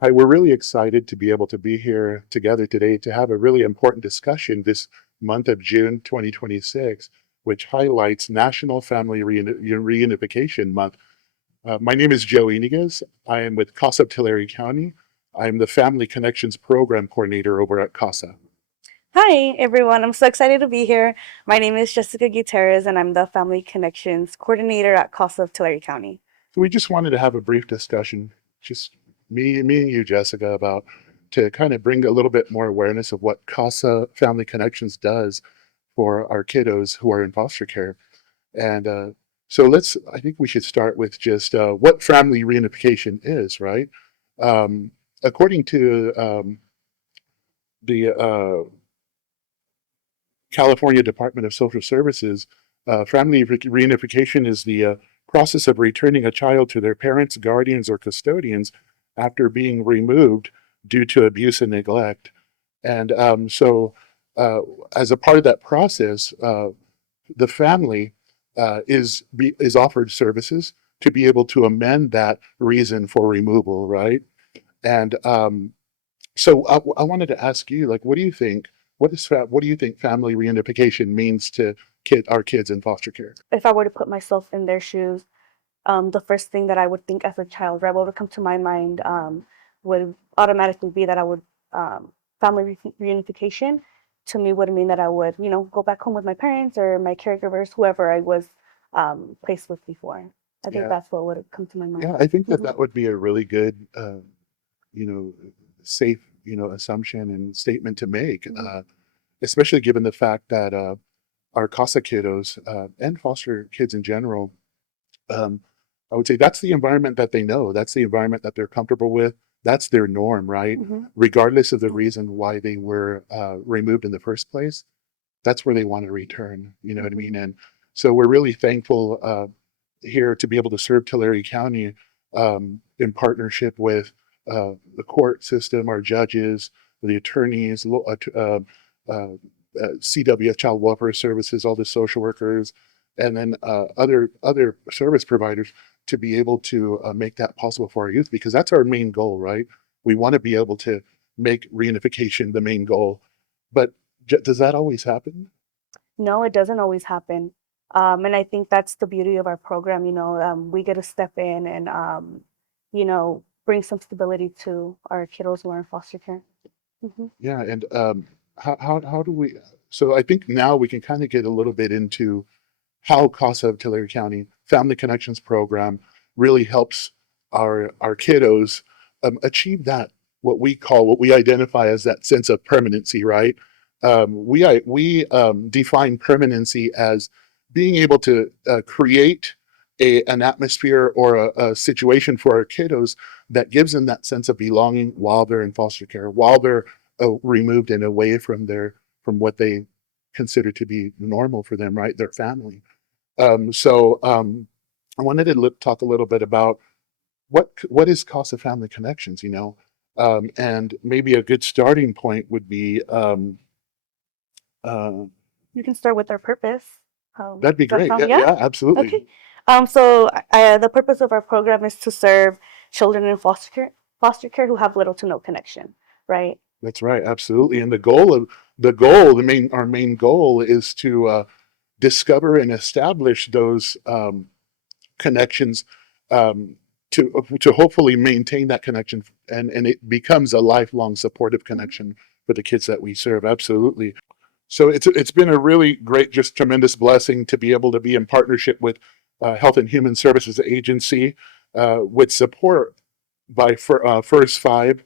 Hi, we're really excited to be able to be here together today to have a really important discussion this month of June 2026, which highlights National Family Reunification Month. My name is Joe Iniguez. I am with CASA of Tulare County. I'm the Family Connections Program Coordinator over at CASA. Hi, everyone. I'm so excited to be here. My name is Jessica Gutierrez, and I'm the Family Connections Coordinator at CASA of Tulare County. So we just wanted to have a brief discussion, just me and you, Jessica, about to kind of bring a little bit more awareness of what CASA Family Connections does for our kiddos who are in foster care. And so I think we should start with just what family reunification is, right? Um, According to the California Department of Social Services, family reunification is the process of returning a child to their parents, guardians, or custodians after being removed due to abuse and neglect. And uh, as a part of that process, the family is offered services to be able to amend that reason for removal, right? And I wanted to ask you, like, what do you think? What do you think family reunification means to our kids in foster care? If I were to put myself in their shoes, the first thing that I would think as a child, right, what would come to my mind would automatically be that I would family reunification to me would mean that I would, go back home with my parents or my caregivers, whoever I was placed with before. I think Yeah, that's what would come to my yeah, mind. I think that Hmm. that would be a really good, you know, safe, assumption and statement to make, especially given the fact that our CASA kiddos and foster kids in general, um, I would say that's the environment that they know. That's the environment that they're comfortable with. That's their norm, right? Hmm. Regardless of the reason why they were removed in the first place, that's where they want to return. You know what I Hmm. mean? And so we're really thankful here to be able to serve Tulare County in partnership with the court system, our judges, the attorneys, uh, CWS Child Welfare Services, all the social workers, and then other service providers to be able to make that possible for our youth, because that's our main goal, right? We want to be able to make reunification the main goal, but does that always happen? No, it doesn't always happen. And I think that's the beauty of our program. We get to step in and, bring some stability to our kiddos who are in foster care. Hmm. Yeah, and how do we? So I think now we can kind of get a little bit into how CASA of Tulare County Family Connections Program really helps our kiddos achieve that what we identify as that sense of permanency, right? We define permanency as being able to create an atmosphere or a situation for our kiddos that gives them that sense of belonging while they're in foster care, while they're removed and away from from what they consider to be normal for them, right? Their family. So I wanted to talk a little bit about what is CASA Family Connections, and maybe a good starting point would be uh, You can start with our purpose. that'd be Does that great. sound, Yeah, yeah? yeah, absolutely. Okay. The purpose of our program is to serve children in foster care who have little to no connection, right? That's right, absolutely. Hmm. And our main goal is to discover and establish those connections um, to hopefully maintain that connection, and it becomes a lifelong supportive connection for the kids that we serve. Absolutely. So it's been a really great, just tremendous blessing to be able to be in partnership with Health and Human Services Agency with support by First Five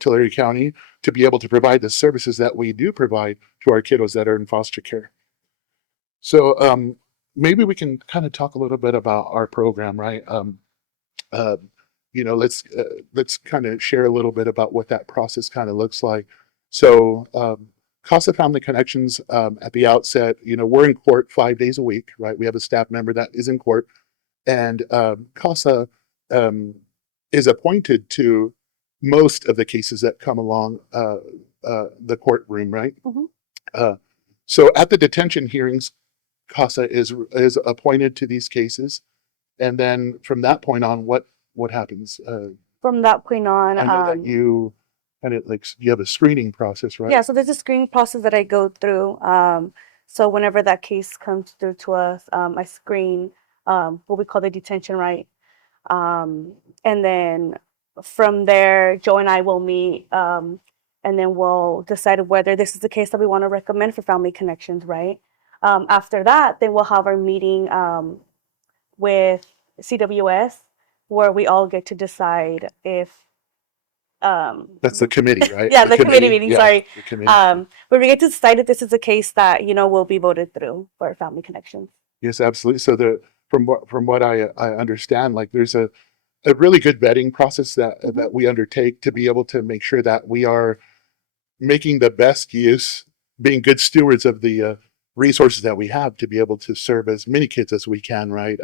Tulare County to be able to provide the services that we do provide to our kiddos that are in foster care. So maybe we can kind of talk a little bit about our program, right? Uh, let's kind of share a little bit about what that process kind of looks like. So CASA Family Connections, at the outset, we're in court 5 days a week, right? We have a staff member that is in court, and CASA um, is appointed to most of the cases that come along the courtroom, right? Hmm. Uh, so at the detention hearings, CASA is appointed to these cases, and then from that point on, what happens? from that point on, I know that you kind of like you have a screening process, right? yeah, so there's a screening process that I go through. So whenever that case comes through to us, I screen what we call the detention right. And then from there, Joe and I will meet, and then we'll decide whether this is the case that we want to recommend for Family Connections, right? After that, then we'll have our meeting with CWS, where we all get to decide if That's the committee, right? yeah, The the committee committee, meeting, yeah, sorry. the committee. Where we get to decide if this is a case that, will be voted through for Family Connections. Yes, absolutely. So from what I understand, like there's a really good vetting process that we undertake to be able to make sure that we are making the best use, being good stewards of the resources that we have to be able to serve as many kids as we can, right?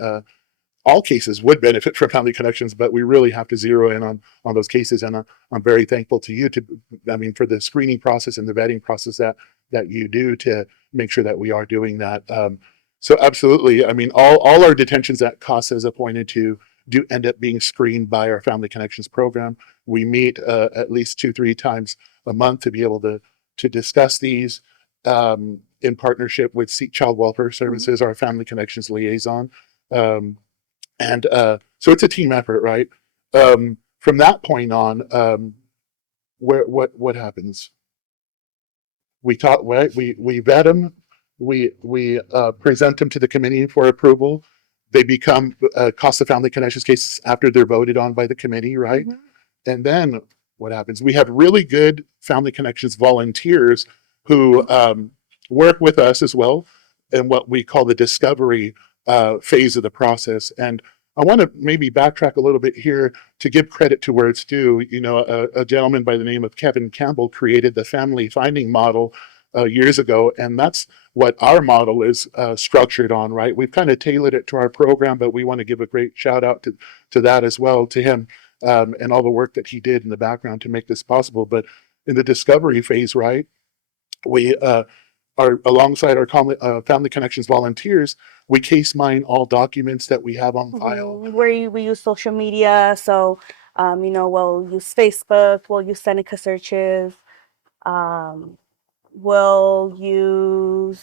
All cases would benefit from Family Connections, but we really have to zero in on those cases. And I'm very thankful to you for the screening process and the vetting process that you do to make sure that we are doing that. So absolutely, I mean, all our detentions that CASA is appointed to do end up being screened by our Family Connections program. We meet at least 2-3 times a month to be able to discuss these in partnership with Child Welfare Services, our Family Connections liaison. So it's a team effort, right? From that point on, what happens? We talk, right? We vet them. We present them to the committee for approval. They become CASA Family Connections cases after they're voted on by the committee, right? And then what happens? We have really good Family Connections volunteers who work with us as well in what we call the discovery phase of the process. And I want to maybe backtrack a little bit here to give credit to where it's due. A gentleman by the name of Kevin Campbell created the family finding model years ago, and that's what our model is structured on, right? We've kind of tailored it to our program, but we want to give a great shout out to that as well, to him and all the work that he did in the background to make this possible. But in the discovery phase, right, we are alongside our Family Connections volunteers, we case mine all documents that we have on file. We use social media, so we'll use Facebook, we'll use Seneca searches, we'll do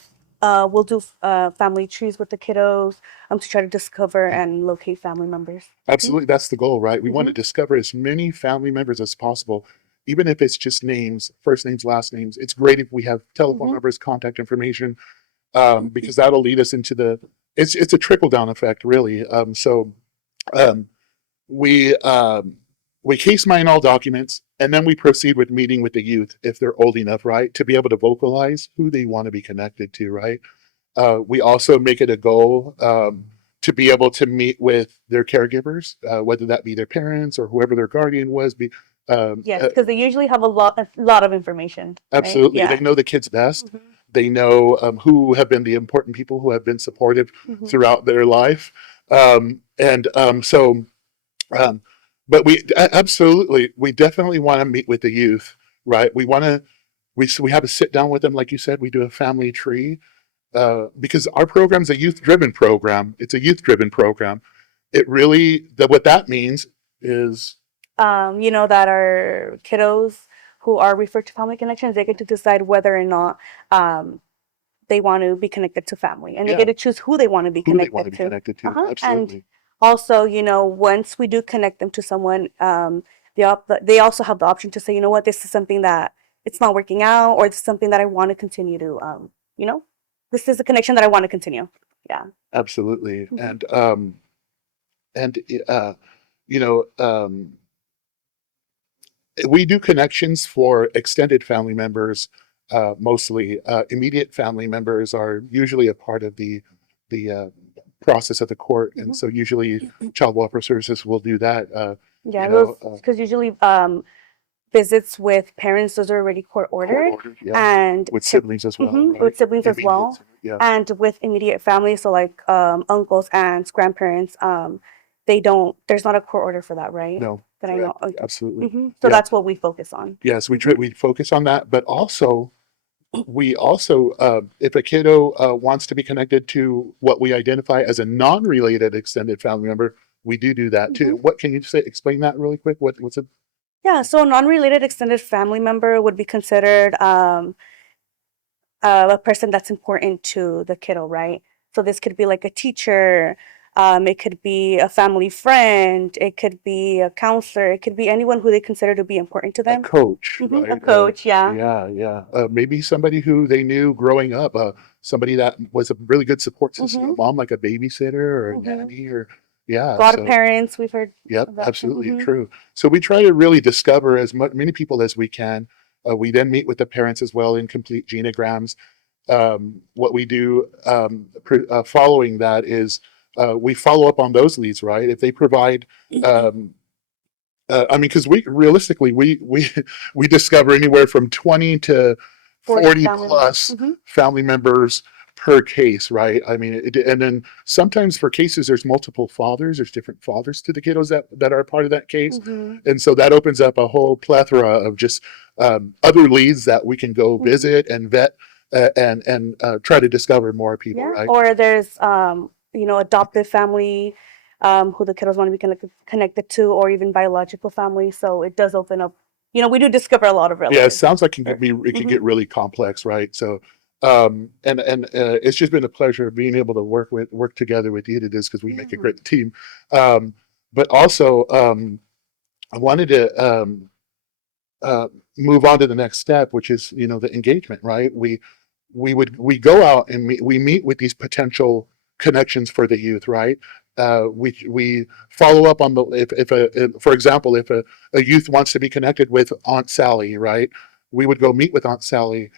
family trees with the kiddos to try to discover and locate family members. Absolutely, that's the goal, right? We want to discover as many family members as possible, even if it's just names, first names, last names. It's great if we have telephone numbers, contact information, because that'll lead us into it's a trickle down effect, really. We case mine all documents, and then we proceed with meeting with the youth if they're old enough, right, to be able to vocalize who they want to be connected to, right? We also make it a goal to be able to meet with their caregivers, whether that be their parents or whoever their guardian was. Yes, because they usually have a lot of information. Absolutely, right? They know the kids best. They know who have been the important people who have been supportive throughout their life, but we definitely want to meet with the youth, right? We have a sit down with them, like you said. We do a family tree because our program is a youth-driven program. It's a youth-driven program. What that means is, that our kiddos who are referred to Family Connections, they get to decide whether or not they want to be connected to family, and they get to choose who they want to be connected to. Absolutely. And also, once we do connect them to someone, they also have the option to say, you know what, this is something that it's not working out, or it's something that I want to continue to, this is a connection that I want to continue. Yeah. Absolutely. We do connections for extended family members, mostly. Immediate family members are usually a part of the process of the court, and so usually Child Welfare Services will do that. Because usually visits with parents, those are already court ordered, and with siblings as well. Right? With siblings as well, and with immediate family, so like uncles, aunts, grandparents. There's not a court order for that, right? No. That I know. Absolutely. So that's what we focus on. Yes, we focus on that, but also if a kiddo wants to be connected to what we identify as a non-related extended family member, we do that too. Mhm. What can you explain that really quick? What's it? Yeah, so a non-related extended family member would be considered a person that's important to the kiddo, right? So this could be like a teacher, it could be a family friend, it could be a counselor, it could be anyone who they consider to be important to A them. coach, A right? coach, yeah. Yeah, yeah. Maybe somebody who they knew growing up, somebody that was a really good support system, a hmm mom, like a babysitter or a hmm nanny, or yeah. So, Godparents, we've heard yep, of that too. absolutely true. So we try to really discover as many people as we can. We then meet with the parents as well in complete genograms. What we do following that is we follow up on those leads, right? If they provide um, I mean, because we realistically we discover anywhere from 20 to 40 40 family members. plus family members per case, right? I mean, and then sometimes for cases there's multiple fathers, there's different fathers to the kiddos that are part of that case, and so that opens up a whole plethora of just other leads that we can go visit and vet and try to discover more people, Yeah. right? Or there's adoptive family who the kiddos want to be connected to, or even biological family. So it does open up. We do discover a lot of Yeah, it relatives. sounds like it can Mhm. get really complex, right? So, and it's just been a pleasure being able to work together with you to this because we make a great team. Um, but also, I wanted to uh, move on to the next step, which is the engagement, right? We go out and we meet with these potential connections for the youth, right? We follow up on the if for example if a youth wants to be connected with Aunt Sally, right? We would go meet with Aunt Sally,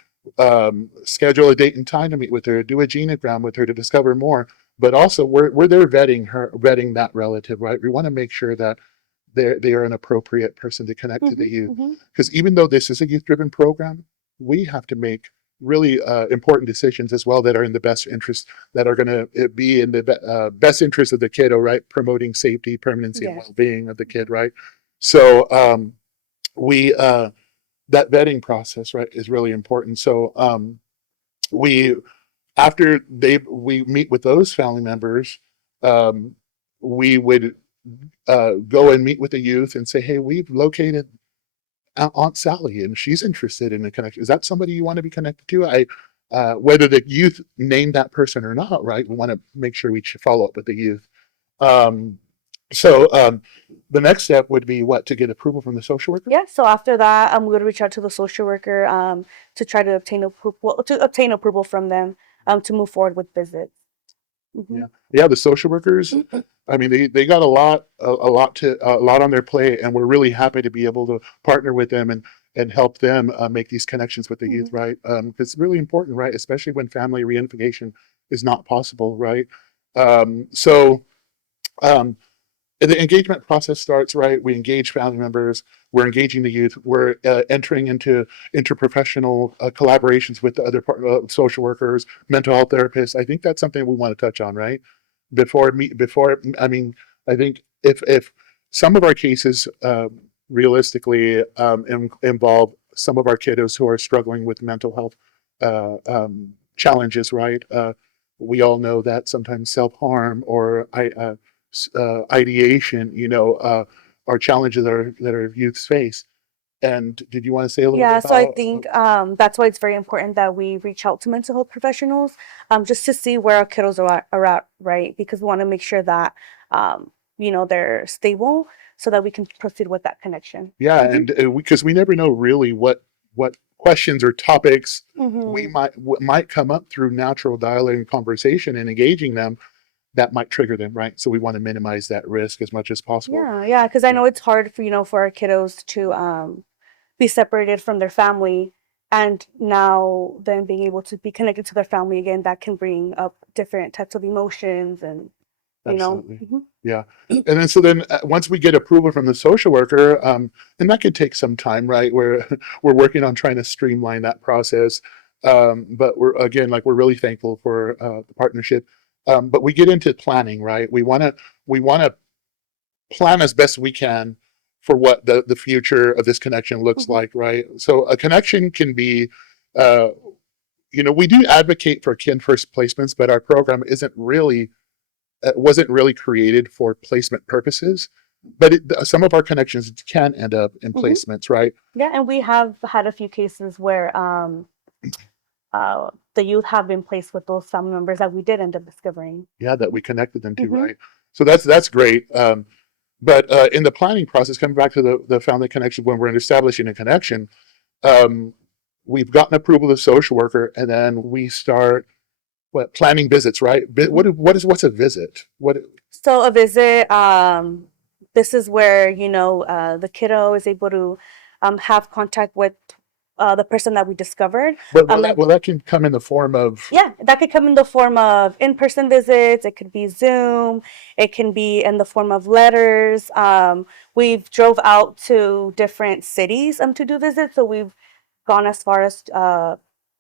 schedule a date and time to meet with her, do a genogram with her to discover more. But also we're there vetting that relative, right? We want to make sure that they are an appropriate person to connect to the youth. Because even though this is a youth driven program, we have to make really important decisions as well that are in the best interest, that are going to be in the best interest of the kiddo, right? Promoting safety, permanency, and well-being of the kid, right? So we that vetting process, right, is really important. So we after we meet with those family members, we would go and meet with the youth and say, hey, we've located Aunt Sally and she's interested in a connection. Is that somebody you want to be connected to? Whether the youth name that person or not, right? We want to make sure we follow up with the youth. Um, so the next step would be what, to get approval from the social worker? Yeah. So after that, we would reach out to the social worker to try to obtain approval from them to move forward with visits. Yeah, the social workers. I mean, they got a lot on their plate, and we're really happy to be able to partner with them and help them make these connections with the youth, right? It's really important, right? Especially when family reunification is not possible, right? So the engagement process starts, right? We engage family members, we're engaging the youth, we're entering into interprofessional collaborations with the other social workers, mental health therapists. I think that's something we want to touch on, right? Before I mean, I think if some of our cases realistically involve some of our kiddos who are struggling with mental health challenges, right? We all know that sometimes self-harm or ideation, are challenges that our youths face. And did you want to say a little bit Yeah, so I about? think that's why it's very important that we reach out to mental health professionals just to see where our kiddos are at, right? Because we want to make sure that, they're stable so that we can proceed with that connection. Yeah, and because we never know really what questions or topics we Mm-hmm. might come up through natural dialogue and conversation and engaging them that might trigger them, right? So we want to minimize that risk as much as possible. Yeah, because I know it's hard for our kiddos to be separated from their family, and now then being able to be connected to their family again, that can bring up different types of emotions and Absolutely. Yeah. And then once we get approval from the social worker, and that could take some time, right? We're working on trying to streamline that process. But we're really thankful for the partnership. But we get into planning, right? We want to plan as best we can for what the future of this connection looks like, right? So a connection can be, uh, we do advocate for kin first placements, but our program isn't really wasn't really created for placement purposes, but some of our connections can end up in placements, right? Yeah, and we have had a few cases where the youth have been placed with those family members that we did end up discovering. Yeah, that we connected them to, right? So that's great. But in the planning process, coming back to the family connection, when we're establishing a connection, we've gotten approval of the social worker, and then we start planning visits, right? What's a visit? So a visit, this is where the kiddo is able to have contact with the person that we discovered. But that can come in the form of that could come in the form of in-person visits. It could be Zoom. It can be in the form of letters. We've drove out to different cities to do visits. So we've gone as far as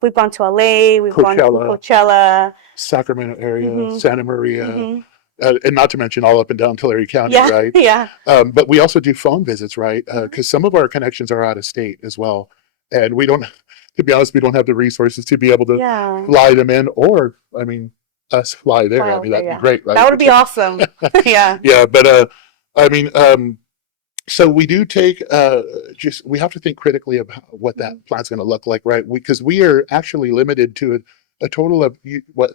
we've gone to LA. We've gone to Coachella, Sacramento area, Santa Maria. And not to mention all up and down Tulare County, right? Yeah. But we also do phone visits, right? Because some of our connections are out of state as well. And we don't, to be honest, we don't have the resources to be able to fly them in, or, I mean, us fly there. I mean, that'd be great, right? That would be awesome. Yeah. Yeah, but, I mean, so we do take, we have to think critically about what that plan's going to look like, right? Because we are actually limited to a total of,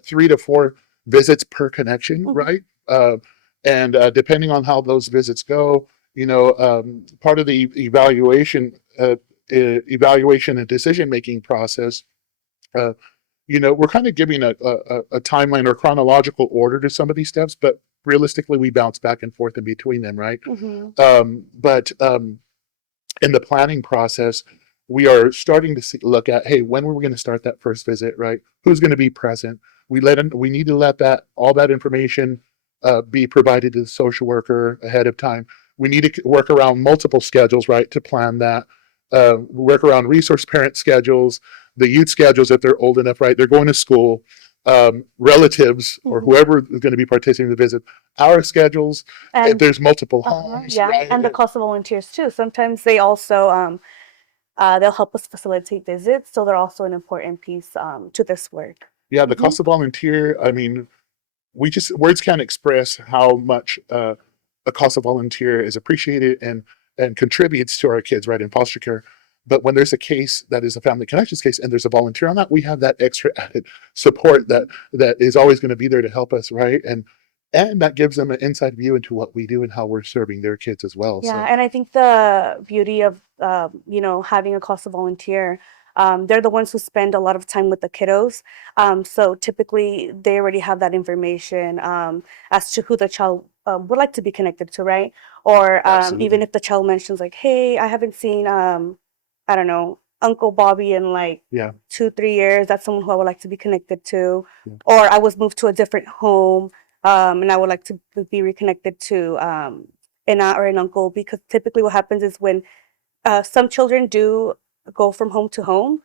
3 to 4 visits per connection, right? And depending on how those visits go, part of the evaluation and decision-making process, we're kind of giving a timeline or chronological order to some of these steps, but realistically, we bounce back and forth in between them, right? But in the planning process, we are starting to look at, hey, when were we going to start that first visit, right? Who's going to be present? We need to let all that information be provided to the social worker ahead of time. We need to work around multiple schedules, right, to plan that. Work around resource parent schedules, the youth schedules if they're old enough, right? They're going to school, relatives or whoever is going to be participating in the visit, our schedules, if there's multiple homes. Right? And the cost of volunteers too. Sometimes they also, they'll help us facilitate visits, so they're also an important piece to this work. Yeah, the cost of volunteer, I mean, words can't express how much a cost of volunteer is appreciated and contributes to our kids, right, in foster care. But when there's a case that is a family connections case and there's a volunteer on that, we have that extra added support that is always going to be there to help us, right? And that gives them an inside view into what we do and how we're serving their kids as well. Yeah, and I think the beauty of having a cost of volunteer, they're the ones who spend a lot of time with the kiddos. So typically they already have that information as to who the child would like to be connected to, right? Or even if the child mentions like, hey, I haven't seen, I don't know, Uncle Bobby in like 2-3 years. That's someone who I would like to be connected to. Or I was moved to a different home and I would like to be reconnected to an aunt or an uncle, because typically what happens is when some children do go from home to home,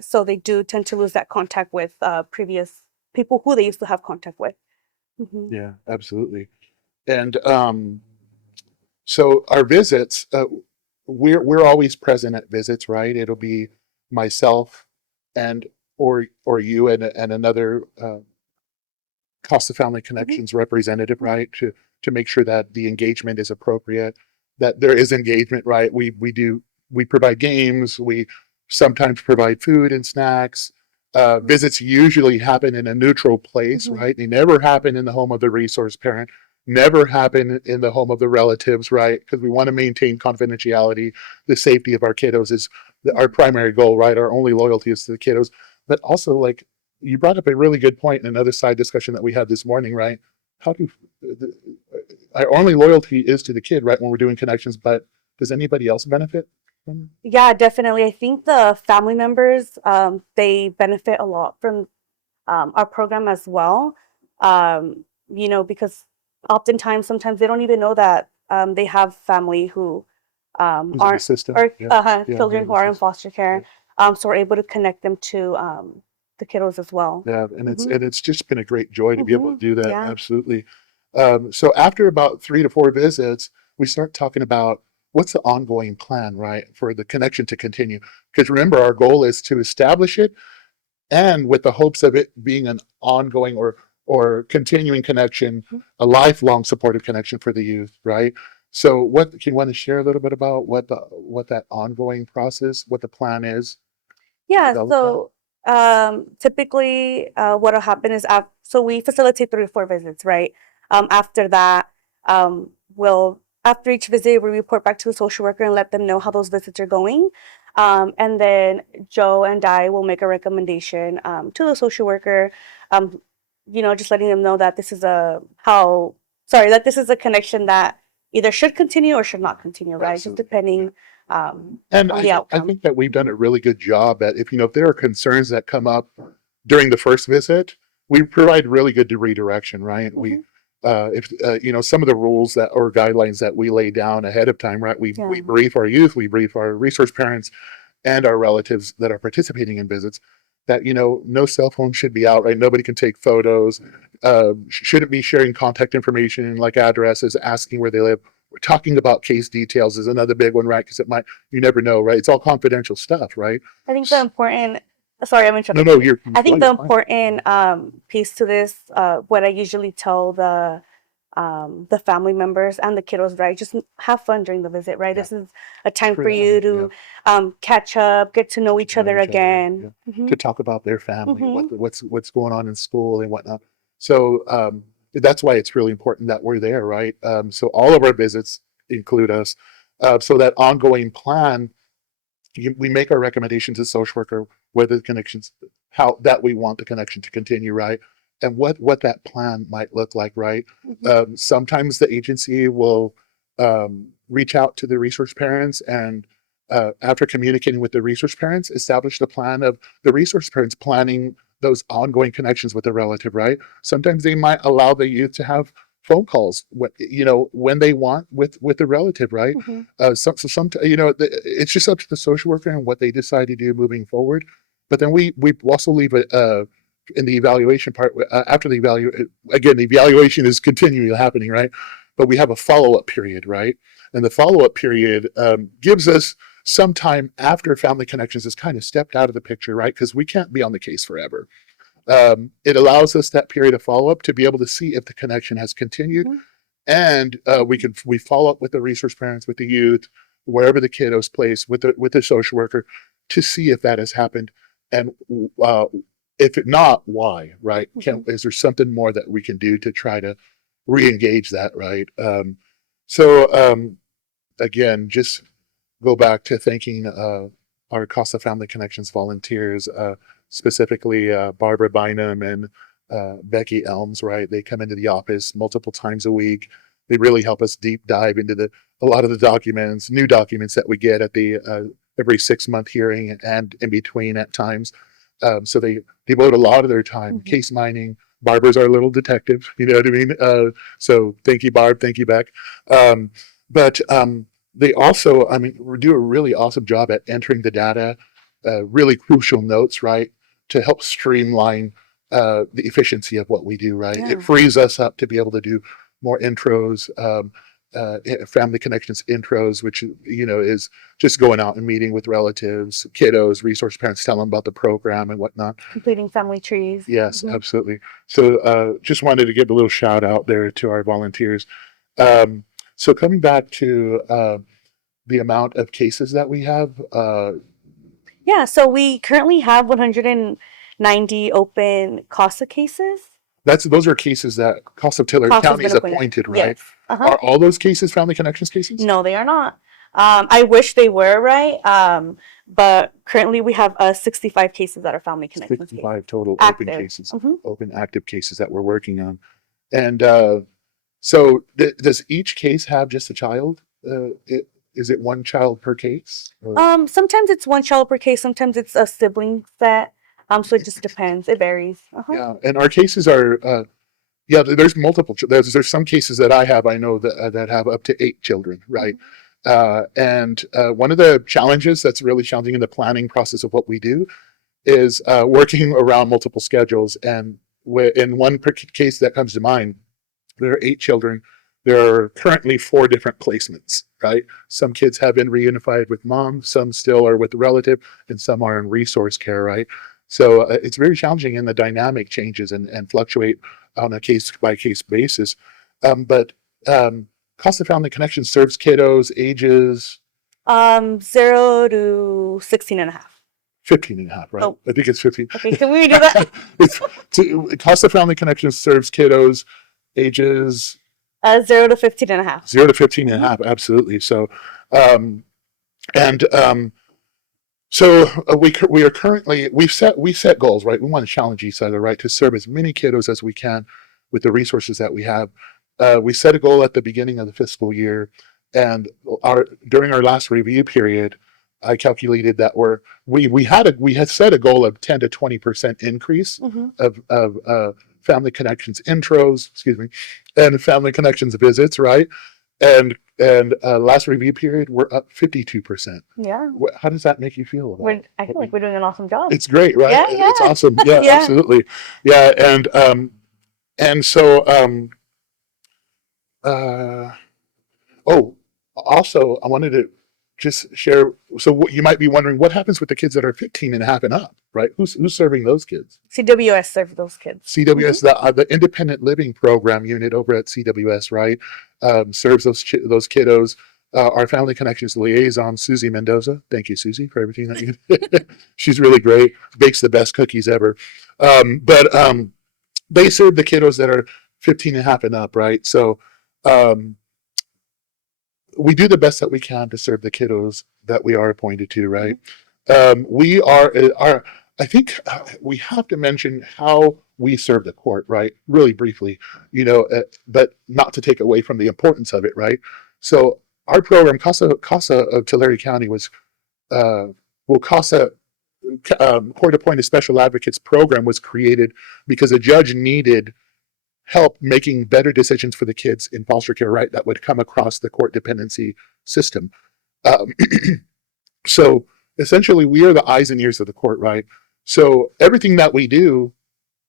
so they do tend to lose that contact with previous people who they used to have contact with. Yeah, absolutely. And so our visits, we're always present at visits, right? It'll be myself and or you and another CASA Family Connections representative, right? To make sure that the engagement is appropriate, that there is engagement, right? We provide games, we sometimes provide food and snacks. Visits usually happen in a neutral place, right? They never happen in the home of the resource parent, never happen in the home of the relatives, right? Because we want to maintain confidentiality. The safety of our kiddos is our primary goal, right? Our only loyalty is to the kiddos. But also, like, you brought up a really good point in another side discussion that we had this morning, right? Our only loyalty is to the kid, right? When we're doing connections, but does anybody else benefit? Yeah, definitely. I think the family members, they benefit a lot from our program as well. Because oftentimes, sometimes they don't even know that they have family who aren't, or children who are in foster care. So we're able to connect them to the kiddos as well. Yeah, and it's just been a great joy to be able to do that. Yeah. Absolutely. So after about 3 to 4 visits, we start talking about what's the ongoing plan, right, for the connection to continue. Because remember, our goal is to establish it, and with the hopes of it being an ongoing or or continuing connection, Mhm. a lifelong supportive connection for the youth, right? So what can you want to share a little bit about what that ongoing process, what the plan is to Yeah, develop that? so typically what'll happen is so we facilitate 3 to 4 visits, right? After that, we'll after each visit we report back to the social worker and let them know how those visits are going. And then Joe and I will make a recommendation to the social worker, um, just letting them know that this is that this is a connection that either should continue or should not continue, right? Just Absolutely. depending And on the I outcome. think that we've done a really good job at if there are concerns that come up during the first visit, we provide really good redirection, right? We Hmm. if some of the rules that or guidelines that we lay down ahead of time, right? We Yeah. brief our youth, we brief our resource parents and our relatives that are participating in visits that no cell phone should be out, right? Nobody can take photos, shouldn't be sharing contact information like addresses, asking where they live. We're talking about case details is another big one, right? Because you never know, right? It's all confidential stuff, right? I think the important, sorry, I'm No, interrupting no, you. I think the you're fine. important piece to this, what I usually tell the family members and the kiddos, right? Just have fun during the visit, right? Yeah, This is a time for true. you Yeah, to catch up, get to know get each to know other each other. again. Yeah, Hmm. to talk about their family, Hmm. what's going on in school and whatnot. So that's why it's really important that we're there, right? So all of our visits include us. So that ongoing plan, we make our recommendations to the social worker, whether the connections, how that we want the connection to continue, right? And what that plan might look like, right? Hmm. Sometimes the agency will reach out to the resource parents and after communicating with the resource parents, establish the plan of the resource parents planning those ongoing connections with the relative, right? Sometimes they might allow the youth to have phone calls, when they want with the relative, right? Hmm. It's just up to the social worker and what they decide to do moving forward. But then we also leave it in the evaluation part after the again, the evaluation is continually happening, right? But we have a follow up period, right? And the follow up period gives us some time after family connections has kind of stepped out of the picture, right? Because we can't be on the case forever. It allows us that period of follow up to be able to see if the connection has continued, Hmm. and we follow up with the resource parents, with the youth, wherever the kiddos place, with the social worker, to see if that has happened, and uh, if it not, why, right? Hmm. Is there something more that we can do to try to re-engage that, right? So again, just go back to thanking our CASA Family Connections volunteers, specifically Barbara Bynum and Becky Elms, right? They come into the office multiple times a week. They really help us deep dive into a lot of the documents, new documents that we get at the every 6 month hearing and in between at times. So they devote a lot of their time Hmm. case mining. Barbara's our little detective, you know what I mean? So thank you, Barb. Thank you, Beck. But they also, I mean, do a really awesome job at entering the data, really crucial notes, right, to help streamline the efficiency of what we do, right? It Yeah. frees us up to be able to do more intros, family connections intros, which is just going out and meeting with relatives, kiddos, resource parents, telling them about the program and whatnot. Completing family trees. Yes, Hmm. absolutely. So just wanted to give a little shout out there to our volunteers. Um, so coming back to the amount of cases that we have, Yeah, so we currently have 190 open CASA cases. those are cases that Cost of Tulare CASA's County been is appointed. appointed, right? Yes. Uh-huh. Are all those cases family connections cases? No, they are not. I wish they were, right? But currently we have 65 cases that are family connections cases. 65 total open Active. cases, Hmm. open active cases that we're working on. And so does each case have just a child? Is it one child per case? Or? Sometimes it's one child per case, sometimes it's a sibling set. So it just depends. It varies. Uh-huh. Yeah, and our cases are yeah. There's multiple. There's some cases that I know that have up to 8 children, right? Mhm. And one of the challenges that's really challenging in the planning process of what we do is working around multiple schedules. And in one case that comes to mind, there are 8 children. There are currently 4 different placements, right? Some kids have been reunified with mom, some still are with the relative, and some are in resource care, right? So it's very challenging, and the dynamic changes and fluctuate on a case by case basis. But CASA Family Connection serves kiddos ages 0 to 16 and a half. 15 and a half, right? Oh. I think it's 15. Okay, can we do that? CASA Family Connection serves kiddos ages 0 to 15 and a half. 0 to 15 and a half, absolutely. So, and we are currently we set goals, right? We want to challenge each other, right, to serve as many kiddos as we can with the resources that we have. We set a goal at the beginning of the fiscal year, and during our last review period, I calculated that we had set a goal of 10 to 20% increase of Family Connections intros, and Family Connections visits, right? And last review period, we're up 52%. Yeah. How does that make you feel? I feel like we're doing an awesome job. It's great, right? Yeah, It's awesome. Yeah, Yeah. absolutely. Yeah, and so also I wanted to just share. So what you might be wondering, what happens with the kids that are 15 and a half and up, right? Who's serving those kids? CWS serves those kids. CWS, the Independent Living Program unit over at CWS, right, serves those kiddos. Our Family Connections liaison, Susie Mendoza. Thank you, Susie, for everything that you did. She's really great. Bakes the best cookies ever. But they serve the kiddos that are 15 and a half and up, right? So we do the best that we can to serve the kiddos that we are appointed to, right? We are I think we have to mention how we serve the court, right? Really briefly, but not to take away from the importance of it, right? So our program, CASA of Tulare County, was CASA Court-Appointed Special Advocates program was created because a judge needed help making better decisions for the kids in foster care, right, that would come across the court dependency system. So essentially, we are the eyes and ears of the court, right? So everything that we do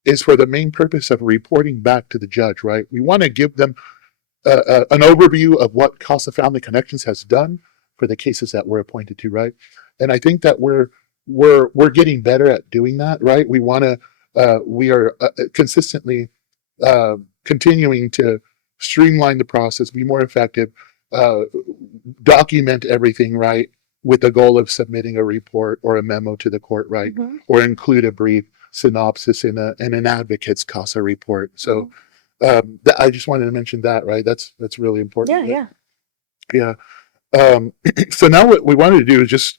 is for the main purpose of reporting back to the judge, right? We want to give them an overview of what CASA Family Connections has done for the cases that we're appointed to, right? And I think that we're getting better at doing that, right? We are consistently continuing to streamline the process, be more effective, document everything, right, with the goal of submitting a report or a memo to the court, right, or include a brief synopsis in an advocate's CASA report. So I just wanted to mention that, right? That's really important. Yeah. So now what we wanted to do is just,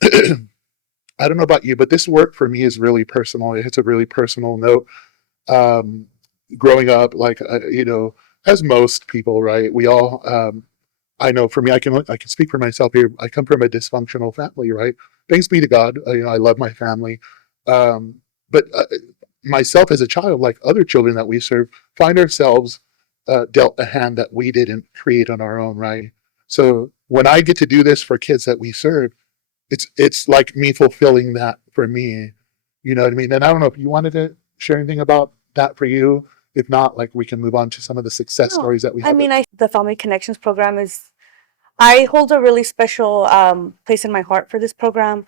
I don't know about you, but this work for me is really personal. It's a really personal note. Growing up, like, as most people, right? We all, I know for me, I can speak for myself here. I come from a dysfunctional family, right? Thanks be to God. I love my family. But myself as a child, like other children that we serve, find ourselves dealt a hand that we didn't create on our own, right? So when I get to do this for kids that we serve, it's like me fulfilling that for me. You know what I mean? And I don't know if you wanted to share anything about that for you. If not, like, we can move on to some of the success stories that we have. I mean, the Family Connections program I hold a really special place in my heart for this program,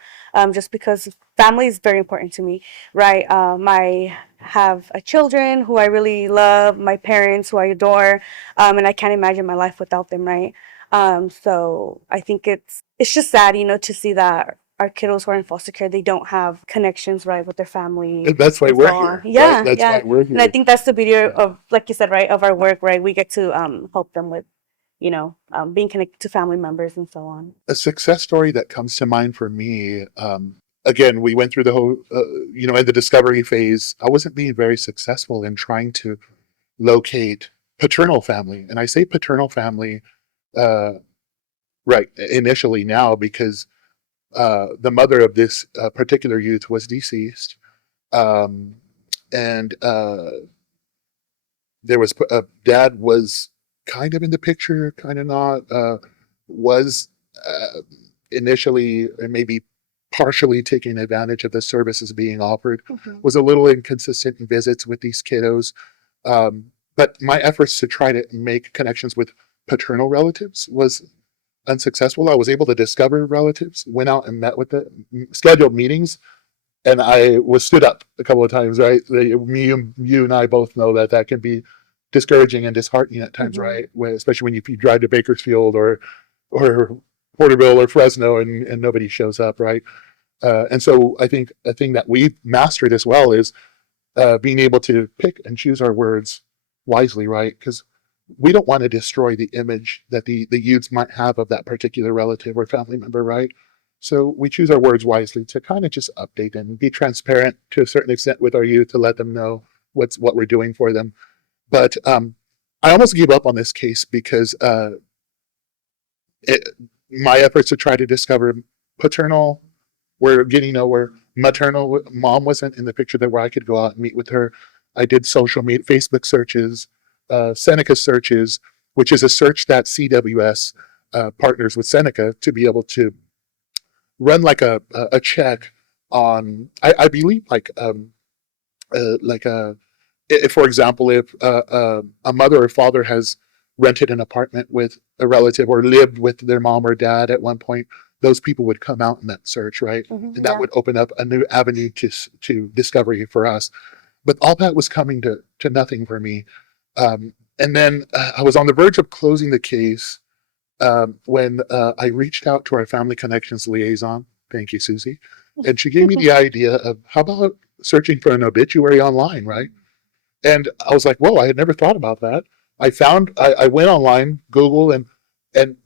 just because family is very important to me, right? I have children who I really love, my parents who I adore, and I can't imagine my life without them, right? So I think it's just sad, to see that our kiddos who are in foster care, they don't have connections, right, with their family. And that's why we're here. Yeah, right? That's why we're here. And I think that's the beauty of, like you said, right, of our work, right? We get to help them with, being connected to family members and so on. A success story that comes to mind for me, again, we went through the whole, in the discovery phase, I wasn't being very successful in trying to locate paternal family. And I say paternal family, right, initially now, because the mother of this particular youth was deceased. And there was, dad was kind of in the picture, kind of not, was initially and maybe partially taking advantage of the services being offered, was a little inconsistent in visits with these kiddos. But my efforts to try to make connections with paternal relatives was unsuccessful. I was able to discover relatives, went out and met with them, scheduled meetings, and I was stood up a couple of times, right? You and I both know that that can be discouraging and disheartening at times, right? Especially when you drive to Bakersfield or Porterville or Fresno and nobody shows up, right? And so I think a thing that we've mastered as well is being able to pick and choose our words wisely, right? Because we don't want to destroy the image that the youths might have of that particular relative or family member, right? So we choose our words wisely to kind of just update and be transparent to a certain extent with our youth to let them know what we're doing for them. But I almost gave up on this case because my efforts to try to discover paternal were getting nowhere. Maternal mom wasn't in the picture that where I could go out and meet with her. I did social media, Facebook searches, Seneca searches, which is a search that CWS partners with Seneca to be able to run like a check on. I believe like a if, for example, if a mother or father has rented an apartment with a relative or lived with their mom or dad at one point, those people would come out in that search, right? And that would open up a new avenue to discovery for us. But all that was coming to nothing for me. And then I was on the verge of closing the case when I reached out to our Family Connections liaison. Thank you, Susie. And she gave me the idea of how about searching for an obituary online, right? And I was like, whoa, I had never thought about that. I went online, Google, and an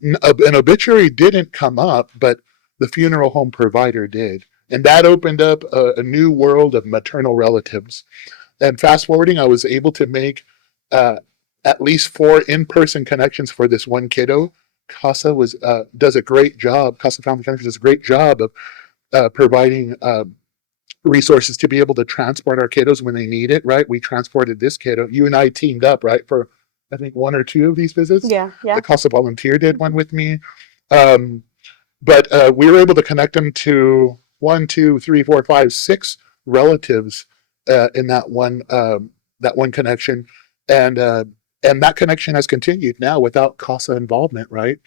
obituary didn't come up, but the funeral home provider did. And that opened up a new world of maternal relatives. And fast forwarding, I was able to make at least 4 in-person connections for this one kiddo. CASA does a great job. CASA Family Connections does a great job of providing resources to be able to transport our kiddos when they need it, right? We transported this kiddo. You and I teamed up, right, for I think 1 or 2 of these visits. Yeah. The CASA volunteer did one with me. But we were able to connect them to 1, 2, 3, 4, 5, 6 relatives in that one connection, and that connection has continued now without CASA involvement, right?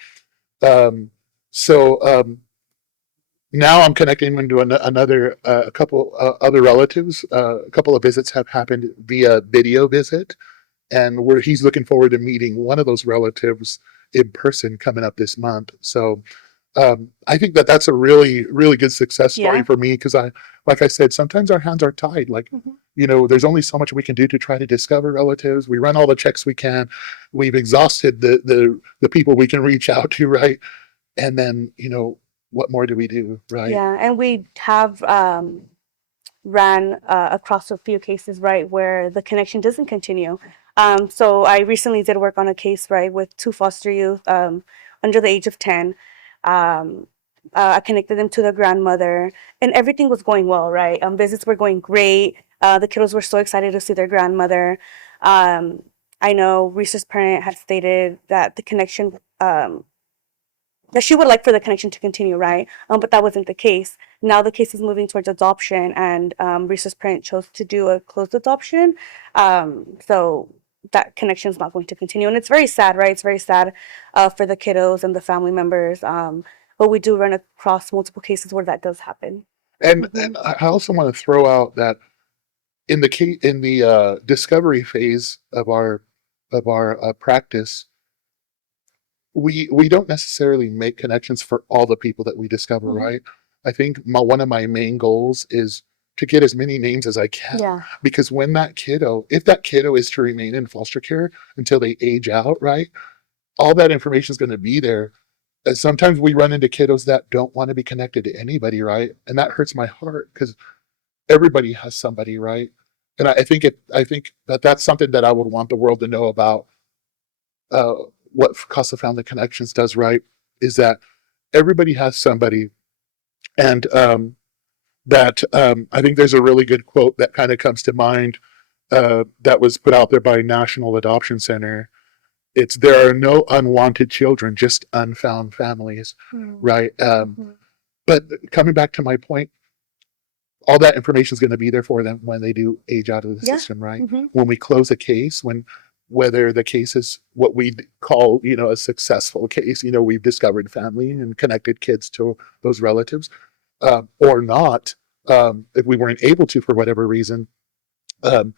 So now I'm connecting them to another a couple other relatives. A couple of visits have happened via video visit, and he's looking forward to meeting one of those relatives in person coming up this month. So I think that's a really, really good success story for me because like I said, sometimes our hands are tied. Like, there's only so much we can do to try to discover relatives. We run all the checks we can. We've exhausted the people we can reach out to, right? And then, what more do we do, right? Yeah, and we have ran across a few cases, right, where the connection doesn't continue. So I recently did work on a case, right, with 2 foster youth under the age of 10. I connected them to the grandmother, and everything was going well, right? Visits were going great. The kiddos were so excited to see their grandmother. I know Reese's parent had stated that the connection, that she would like for the connection to continue, right? But that wasn't the case. Now the case is moving towards adoption, and Reese's parent chose to do a closed adoption. So that connection is not going to continue, and it's very sad, right? It's very sad for the kiddos and the family members. But we do run across multiple cases where that does happen. And I also want to throw out that in the discovery phase of our practice, we don't necessarily make connections for all the people that we discover, right? I think one of my main goals is to get as many names as I can. Yeah. Because if that kiddo is to remain in foster care until they age out, right? All that information is going to be there. Sometimes we run into kiddos that don't want to be connected to anybody, right? And that hurts my heart because everybody has somebody, right? And I think that's something that I would want the world to know about. What CASA Family Connections does, right, is that everybody has somebody, and I think there's a really good quote that kind of comes to mind that was put out there by National Adoption Center. It's there are no unwanted children, just unfound families, right? But coming back to my point, all that information is going to be there for them when they do age out of the system, right? When we close a case, whether the case is what we call, a successful case, we've discovered family and connected kids to those relatives, or not, if we weren't able to for whatever reason, um,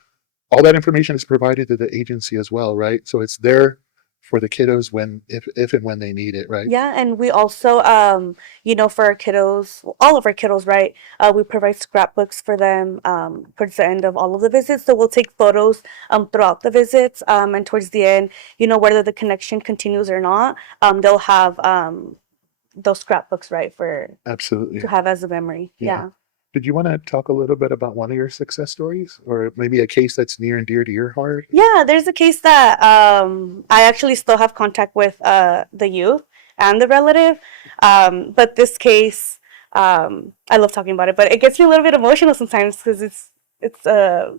all that information is provided to the agency as well, right? So it's there for the kiddos when, if and when they need it, right? Yeah, and we also, for our kiddos, all of our kiddos, right? We provide scrapbooks for them towards the end of all of the visits. So we'll take photos throughout the visits, and towards the end, whether the connection continues or not, they'll have those scrapbooks, right, for to Absolutely. have as a memory. Yeah. Yeah. Did you want to talk a little bit about one of your success stories, or maybe a case that's near and dear to your heart? Yeah, there's a case that I actually still have contact with the youth and the relative. But this case, I love talking about it, but it gets me a little bit emotional sometimes because it's a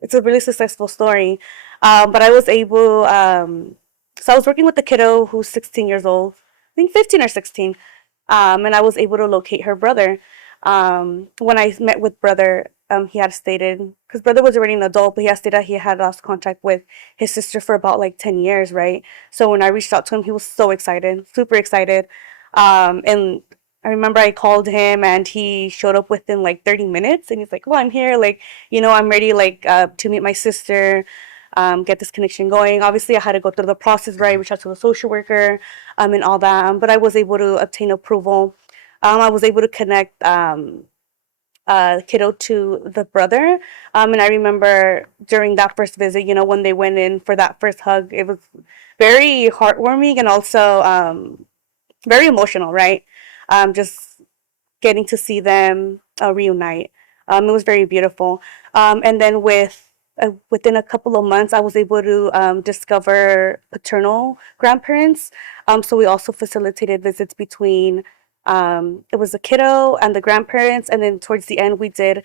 it's a really successful story. But I was able, so I was working with the kiddo who's 16 years old, I think 15 or 16, and I was able to locate her brother. When I met with brother, he had stated, because brother was already an adult, but he had stated that he had lost contact with his sister for about like 10 years, right? So when I reached out to him, he was so excited, super excited. And I remember I called him and he showed up within like 30 minutes and he's like, well, I'm here. Like, I'm ready like to meet my sister, get this connection going. Obviously, I had to go through the process, right? Reach out to the social worker and all that. But I was able to obtain approval. I was able to connect kiddo to the brother. And I remember during that first visit, when they went in for that first hug, it was very heartwarming and also very emotional, right? Just getting to see them reunite. It was very beautiful. And then within a couple of months, I was able to discover paternal grandparents. So we also facilitated visits between it was the kiddo and the grandparents, and then towards the end we did.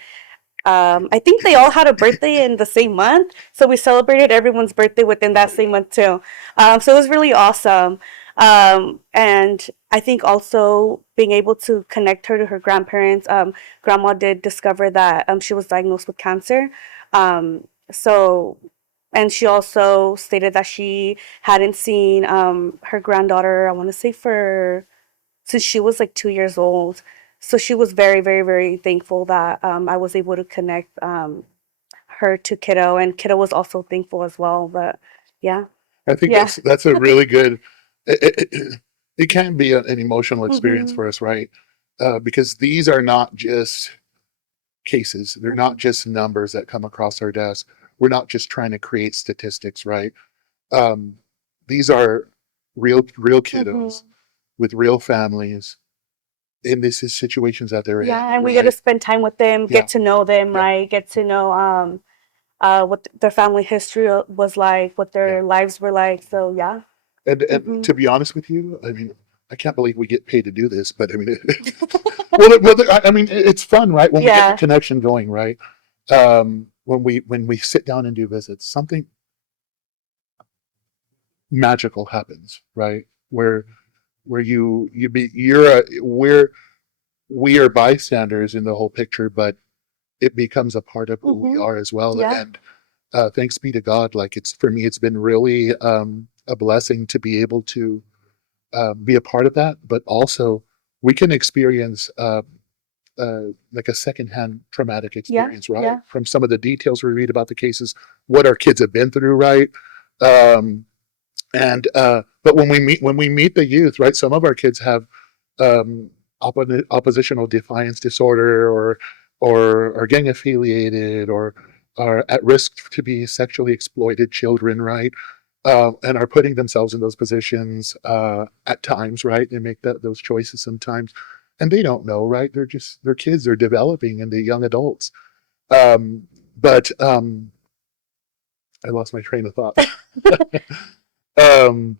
I think they all had a birthday in the same month, so we celebrated everyone's birthday within that same month too. So it was really awesome. And I think also being able to connect her to her grandparents. Grandma did discover that she was diagnosed with cancer. So, and she also stated that she hadn't seen her granddaughter, I want to say, for since she was like 2 years old. So she was very, very, very thankful that I was able to connect her to kiddo, and kiddo was also thankful as well. But yeah, I think yeah. that's a really good. It can be an emotional experience Mm-hmm. for us, right? Because these are not just cases; they're not just numbers that come across our desk. We're not just trying to create statistics, right? Um, these are real kiddos Mm-hmm. with real families in these situations that they're in, Yeah, and we get to right? spend time with them, get Yeah, to know them, yeah, right? Get to know what their family history was like, what yeah. their lives were like. So yeah. And Mm-hmm. to be honest with you, I mean, I can't believe we get paid to do this, but I mean, I mean, it's fun, right? When we get the Yeah. connection going, right? When we sit down and do visits, something magical happens, right? Where you be you're a, we are bystanders in the whole picture, but it becomes a part of who we Mm-hmm. are as well. Yeah. And thanks be to God, like it's for me, it's been really a blessing to be able to be a part of that, but also we can experience like a secondhand traumatic Yeah. experience, right? Yeah. From some of the details we read about the cases, what our kids have been through, right? Um, and but when we meet the youth, right? Some of our kids have um, oppositional defiance disorder, or are gang affiliated, or are at risk to be sexually exploited children, right? And are putting themselves in those positions at times, right? They make those choices sometimes, and they don't know, right? They're kids, they're developing, and they're young adults. Um, but I lost my train of thought. um,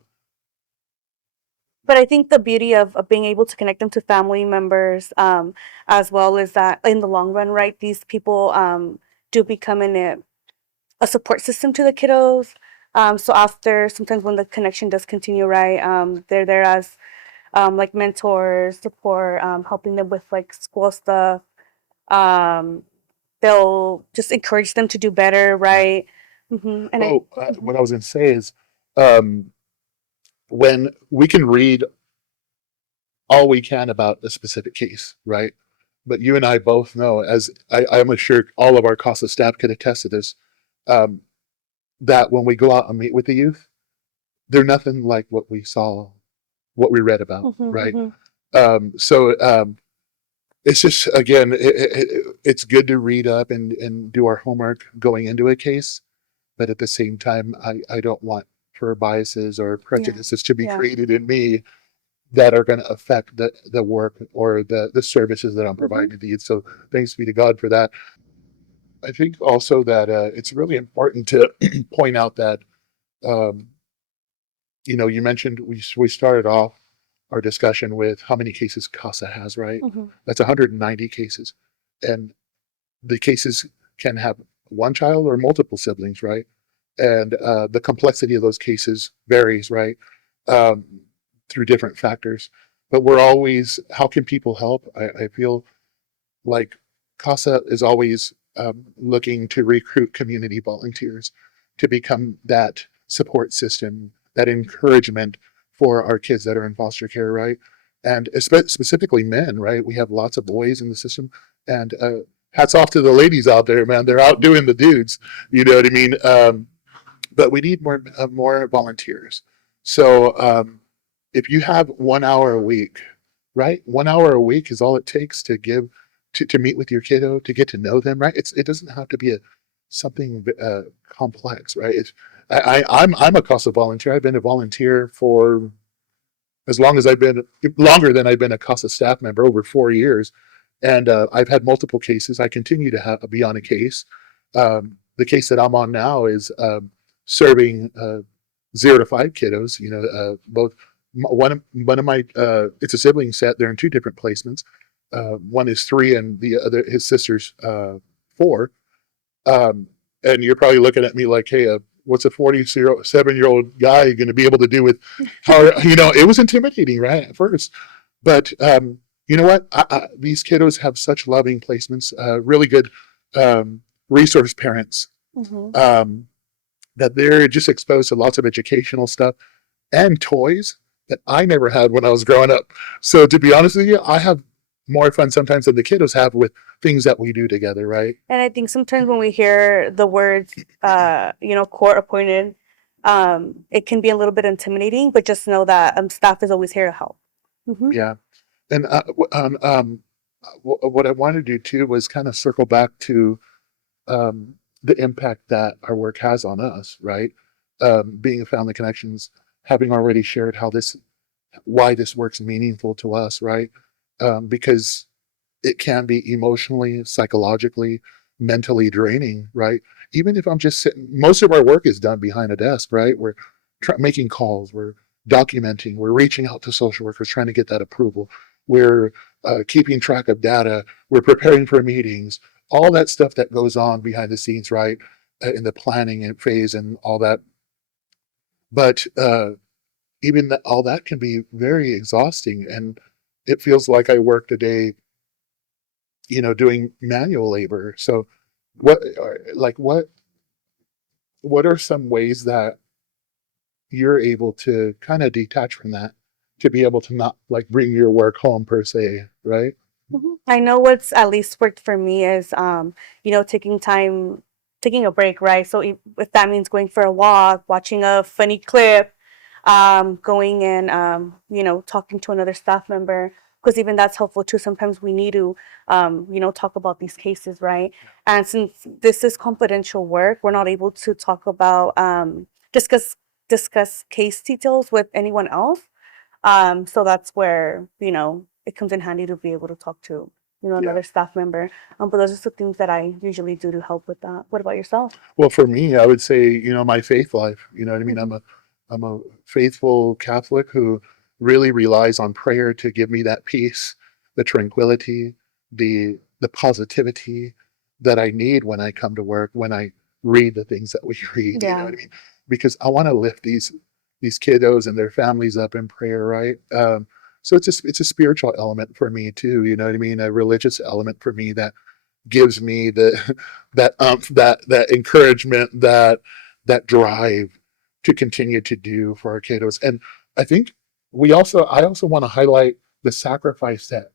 But I think the beauty of being able to connect them to family members, as well, is that in the long run, right, these people do become a support system to the kiddos. So after, sometimes when the connection does continue, right, they're there as like mentors, support, helping them with like school stuff. Um, they'll just encourage them to do better, yeah. right? And I, Oh, what I was going to say is, um, when we can read all we can about a specific case, right? but you and I both know, as I'm sure all of our CASA staff could attest to this, um, that when we go out and meet with the youth, they're nothing like what we saw, what we read about, Mm-hmm, right? mm-hmm. So it's just, again, it's good to read up and do our homework going into a case, but at the same time, I don't want for biases or prejudices to be Yeah. created in me that are going to affect the work or the services that I'm Mm-hmm. providing to you. So thanks be to God for that. I think also that it's really important to point out that, um, you mentioned we started off our discussion with how many cases CASA has, right? Mm-hmm. That's 190 cases. And the cases can have one child or multiple siblings, right? And the complexity of those cases varies, right? Um, through different factors. But we're always, how can people help? I feel like CASA is always looking to recruit community volunteers to become that support system, that encouragement for our kids that are in foster care, right? And specifically men, right? We have lots of boys in the system, and hats off to the ladies out there, man. They're out doing the dudes. You know what I mean? But we need more volunteers. So if you have 1 hour a week, right? 1 hour a week is all it takes to give to meet with your kiddo, to get to know them, right? It doesn't have to be something complex, right? I'm a CASA volunteer. I've been a volunteer for as long as I've been longer than I've been a CASA staff member, over 4 years, and I've had multiple cases. I continue to be on a case. The case that I'm on now is serving 0 to 5 kiddos. Both one of my it's a sibling set. They're in 2 different placements. One is 3, and the other his sister's 4. Um, and you're probably looking at me like, hey, what's a 47-year-old guy going to be able to do with how, it was intimidating, right, at first. But you know what? These kiddos have such loving placements, really good resource parents, Mm-hmm. that they're just exposed to lots of educational stuff and toys that I never had when I was growing up. So to be honest with you, I have more fun sometimes than the kiddos have with things that we do together, right? And I think sometimes when we hear the words, court appointed, it can be a little bit intimidating, but just know that staff is always here to help. Mm-hmm. Yeah. And what I wanted to do too was kind of circle back to um, the impact that our work has on us, right? Being a Family Connections, having already shared why this work's meaningful to us, right? Because it can be emotionally, psychologically, mentally draining, right? Even if I'm just sitting, most of our work is done behind a desk, right? We're making calls, we're documenting, we're reaching out to social workers, trying to get that approval. We're keeping track of data, we're preparing for meetings, all that stuff that goes on behind the scenes, right? In the planning phase and all that. But even all that can be very exhausting, and it feels like I worked a day, doing manual labor. So what like what are some ways that you're able to kind of detach from that, to be able to not like bring your work home per se, right? Mhm. I know what's at least worked for me is, taking a break, right? So if that means going for a walk, watching a funny clip, going and, talking to another staff member, because even that's helpful too. Sometimes we need to, talk about these cases, right? And since this is confidential work, we're not able to talk about, discuss case details with anyone else. So that's where, it comes in handy to be able to talk to, Yeah. another staff member. But those are the things that I usually do to help with that. What about yourself? Well, for me, I would say, my faith life, you know what I mean? Mm-hmm. I'm a faithful Catholic who really relies on prayer to give me that peace, the tranquility, the positivity that I need when I come to work, when I read the things that we read, you know Yeah. what I mean? Because I want to lift these kiddos and their families up in prayer, right? So it's a spiritual element for me too, you know what I mean? A religious element for me that gives me that encouragement, that drive to continue to do for our kiddos. And I think I also want to highlight the sacrifice that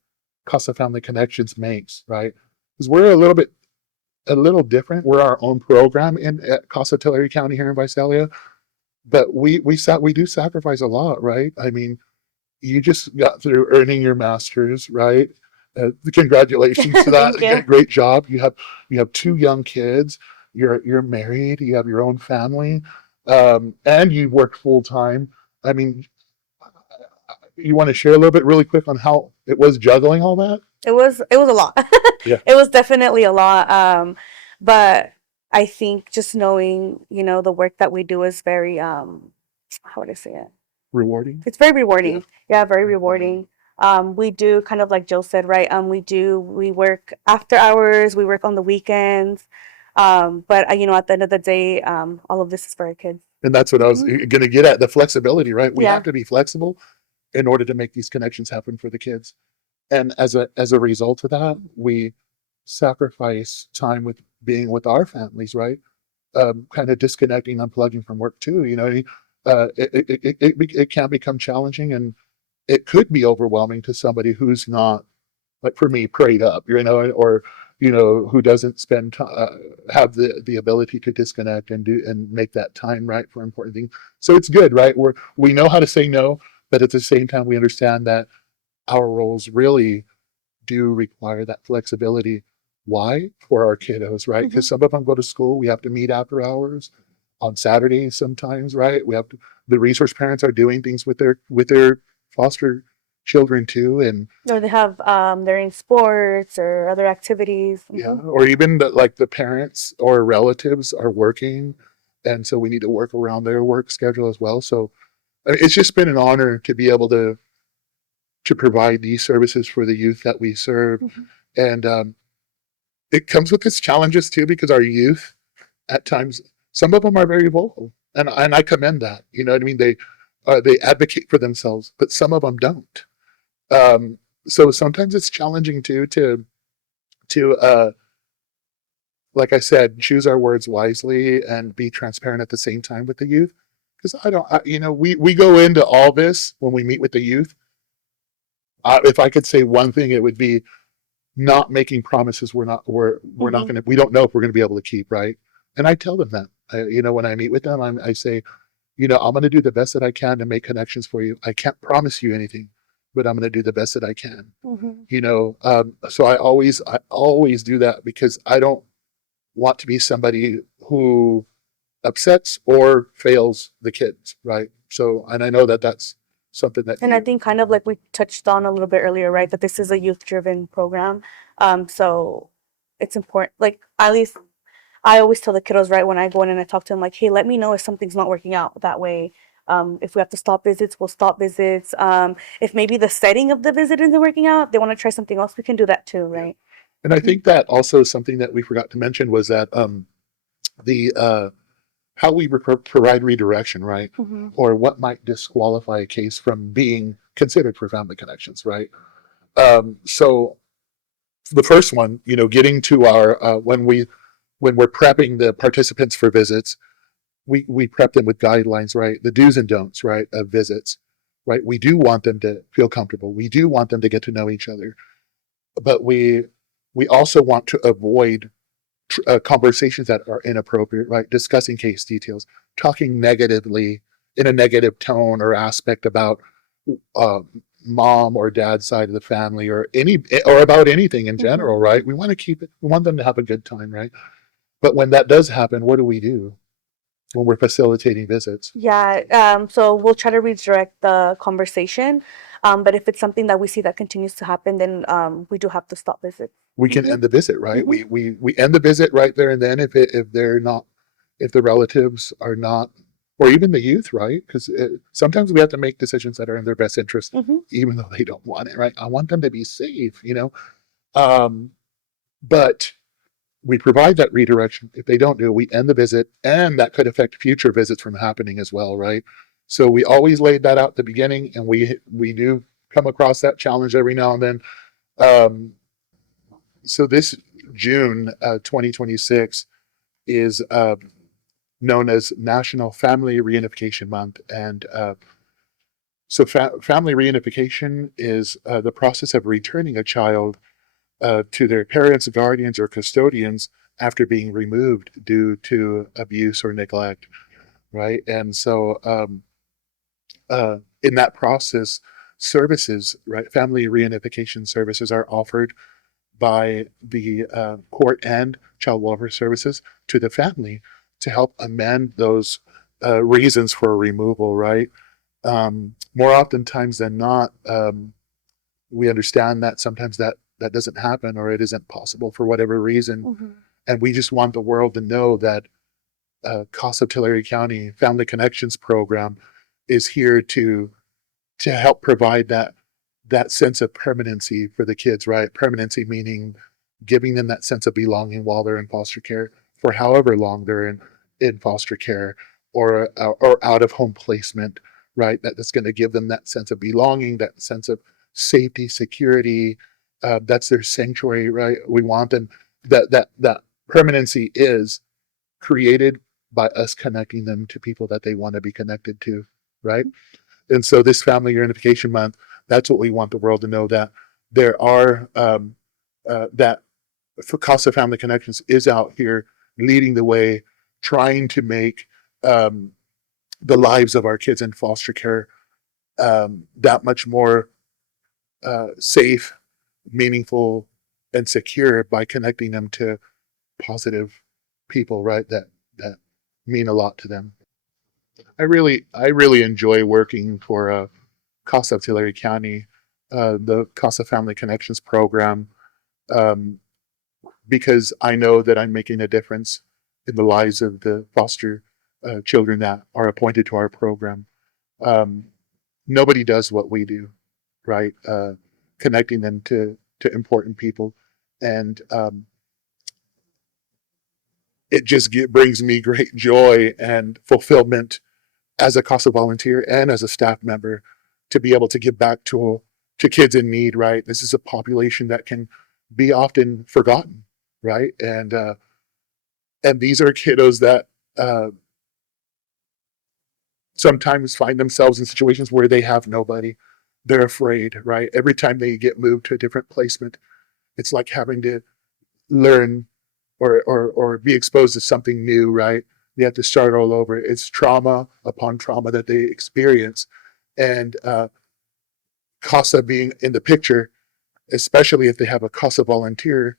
CASA Family Connections makes, right? Because we're a little different. We're our own program at CASA Tulare County here in Visalia, but we do sacrifice a lot, right? I mean, you just got through earning your master's, right? Congratulations to that. Thank you. Great job. You have two young kids. You're married. You have your own family, and you work full time. I mean, you want to share a little bit really quick on how it was juggling all that? It was a lot. Yeah. It was definitely a lot. But I think just knowing, the work that we do is very how would I say it? Rewarding. It's very rewarding. Yeah, very rewarding. We do kind of like Jill said, right? We work after hours, we work on the weekends. But at the end of the day, all of this is for our kids. And that's what I was going to get at, the flexibility, right? We Yeah. have to be flexible in order to make these connections happen for the kids. And as a result of that, we sacrifice time with being with our families, right? Kind of disconnecting, unplugging from work too. It can become challenging, and it could be overwhelming to somebody who's not, like for me, prayed up, or who doesn't have the ability to disconnect and make that time, right, for important things. So it's good, right? We know how to say no, but at the same time, we understand that our roles really do require that flexibility. Why? For our kiddos, right? Because some of them go to school. We have to meet after hours on Saturdays sometimes, right? The resource parents are doing things with their foster children too, and Or they have they're in sports or other activities. yeah, or even the parents or relatives are working, and so we need to work around their work schedule as well. So it's just been an honor to be able to provide these services for the youth that we serve. And it comes with its challenges too, because our youth, at times, some of them are very vocal, and I commend that. You know what I mean? They advocate for themselves, but some of them don't. So sometimes it's challenging too to like I said, choose our words wisely and be transparent at the same time with the youth. Because we go into all this when we meet with the youth. If I could say one thing, it would be not making promises we're not going to, we don't know if we're going to be able to keep, right? And I tell them that, when I meet with them, I say, I'm going to do the best that I can to make connections for you. I can't promise you anything, but I'm going to do the best that I can. So I always do that, because I don't want to be somebody who upsets or fails the kids, right? So, and I know that that's something that. And I think kind of like we touched on a little bit earlier, right? That this is a youth-driven program. So it's important. Like, at least I always tell the kiddos, right, when I go in and I talk to them, like, hey, let me know if something's not working out. That way, if we have to stop visits, we'll stop visits. If maybe the setting of the visit isn't working out, if they want to try something else, we can do that too, right? And I think that also something that we forgot to mention was that the how we provide redirection, right? Or what might disqualify a case from being considered for family connections, right? So the first one, getting to our when we're prepping the participants for visits, we prep them with guidelines, right? The do's and don'ts, right, of visits, right? We do want them to feel comfortable. We do want them to get to know each other, but we also want to avoid conversations that are inappropriate, right? Discussing case details, talking negatively in a negative tone or aspect about mom or dad's side of the family, or about anything in general, right? We want to keep it. We want them to have a good time, right? But when that does happen, what do we do when we're facilitating visits? Yeah. So we'll try to redirect the conversation. But if it's something that we see that continues to happen, then we do have to stop visits. We can end the visit, right? We end the visit right there and then if the relatives are not, or even the youth, right? Because sometimes we have to make decisions that are in their best interest, even though they don't want it, right? I want them to be safe, but we provide that redirection. If they don't do it, we end the visit, and that could affect future visits from happening as well, right? So we always laid that out at the beginning, and we do come across that challenge every now and then. So this June 2026 is known as National Family Reunification Month, and So family reunification is the process of returning a child to their parents, guardians, or custodians after being removed due to abuse or neglect, right? And so in that process, services, right, family reunification services are offered by the court and child welfare services to the family to help amend those reasons for removal, right? More oftentimes than not, we understand that sometimes that doesn't happen or it isn't possible for whatever reason. Mm-hmm. And we just want the world to know that CASA of Tulare County Family Connections Program is here to help provide that sense of permanency for the kids, right? Permanency meaning giving them that sense of belonging while they're in foster care for however long they're in foster care or out of home placement, right? That's going to give them that sense of belonging, that sense of safety, security. That's their sanctuary, right? We want them that permanency is created by us connecting them to people that they want to be connected to, right? And so this Family Reunification Month, that's what we want the world to know, that there are that CASA Family Connections is out here leading the way, trying to make the lives of our kids in foster care that much more safe, meaningful, and secure by connecting them to positive people, right? That mean a lot to them. I really enjoy working for CASA of Tulare County, the CASA Family Connections program, um, because I know that I'm making a difference in the lives of the foster children that are appointed to our program. Um, Nobody does what we do, right? Connecting them to important people, and it just brings me great joy and fulfillment as a CASA volunteer and as a staff member to be able to give back to kids in need, right? This is a population that can be often forgotten, right? And these are kiddos that sometimes find themselves in situations where they have nobody. They're afraid, right? Every time they get moved to a different placement, it's like having to learn or be exposed to something new, right? They have to start all over. It's trauma upon trauma that they experience. And CASA being in the picture, especially if they have a CASA volunteer,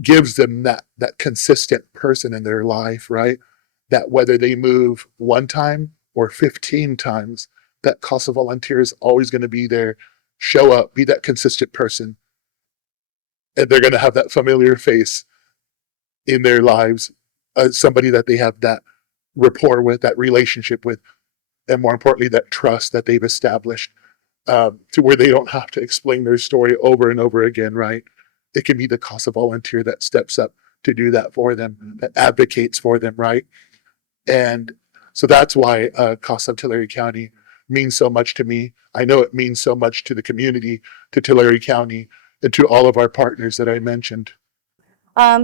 gives them that consistent person in their life, right? That whether they move one time or 15 times, that CASA volunteer is always going to be there, show up, be that consistent person. And they're going to have that familiar face in their lives, somebody that they have that rapport with, that relationship with, and more importantly, that trust that they've established to where they don't have to explain their story over and over again, right? It can be the CASA volunteer that steps up to do that for them, that advocates for them, right? And so that's why CASA of Tulare County means so much to me. I know it means so much to the community, to Tulare County, and to all of our partners that I mentioned.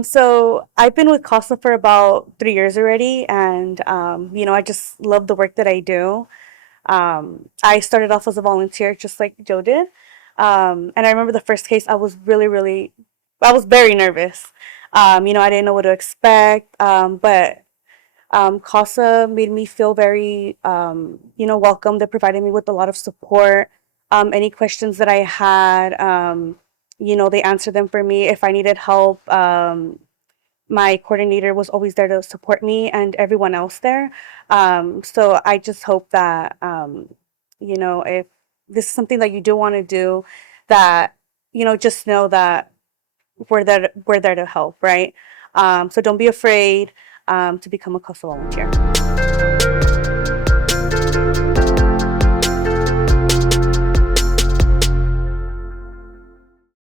So I've been with CASA for about 3 years already, and I just love the work that I do. I started off as a volunteer, just like Joe did, and I remember the first case. I was I was very nervous. I didn't know what to expect, but CASA made me feel very, welcome. They provided me with a lot of support. Any questions that I had, they answered them for me. If I needed help, my coordinator was always there to support me and everyone else there. So I just hope that, if this is something that you do want to do, that, just know that we're there to help, right? So don't be afraid to become a CASA volunteer.